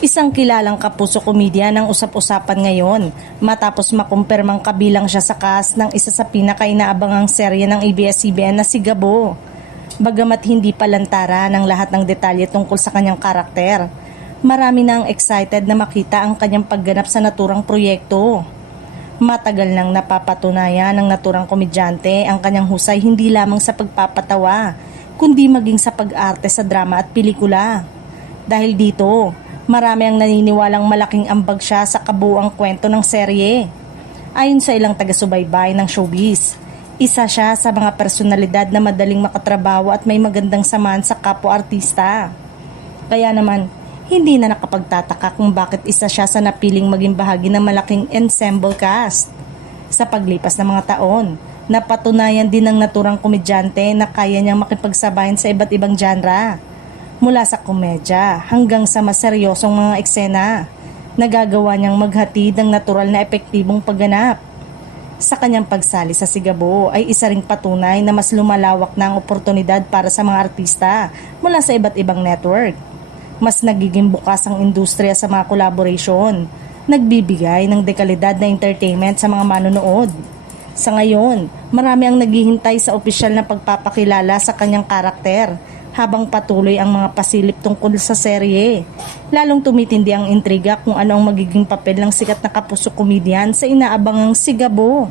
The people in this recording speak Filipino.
Isang kilalang kapuso komedya ang usap-usapan ngayon matapos makumpirmang kabilang siya sa cast ng isa sa pinakainaabangang serye ng ABS-CBN na si Gabo. Bagamat hindi palantara ng lahat ng detalye tungkol sa kanyang karakter, marami na ang excited na makita ang kanyang pagganap sa naturang proyekto. Matagal nang napapatunayan ng naturang komedyante ang kanyang husay hindi lamang sa pagpapatawa, kundi maging sa pag-arte sa drama at pelikula. Dahil dito, marami ang naniniwalang malaking ambag siya sa kabuuang kwento ng serye. Ayon sa ilang taga-subaybay ng showbiz, isa siya sa mga personalidad na madaling makatrabaho at may magandang samahan sa kapwa-artista. Kaya naman, hindi na nakapagtataka kung bakit isa siya sa napiling maging bahagi ng malaking ensemble cast. Sa paglipas ng mga taon, napatunayan din ng naturang komedyante na kaya niyang makipagsabayan sa iba't ibang genre. Mula sa komedya hanggang sa mas seryosong mga eksena, nagagawa niyang maghatid ng natural na epektibong pagganap. Sa kanyang pagsali sa Sigabo ay isa ring patunay na mas lumalawak na ang oportunidad para sa mga artista mula sa iba't ibang network. Mas nagiging bukas ang industriya sa mga collaboration, nagbibigay ng dekalidad na entertainment sa mga manonood. Sa ngayon, marami ang naghihintay sa opisyal na pagpapakilala sa kanyang karakter, habang patuloy ang mga pasilip tungkol sa serye. Lalong tumitindi ang intriga kung ano ang magiging papel ng sikat na kapuso komedyan sa inaabangang si Gabo.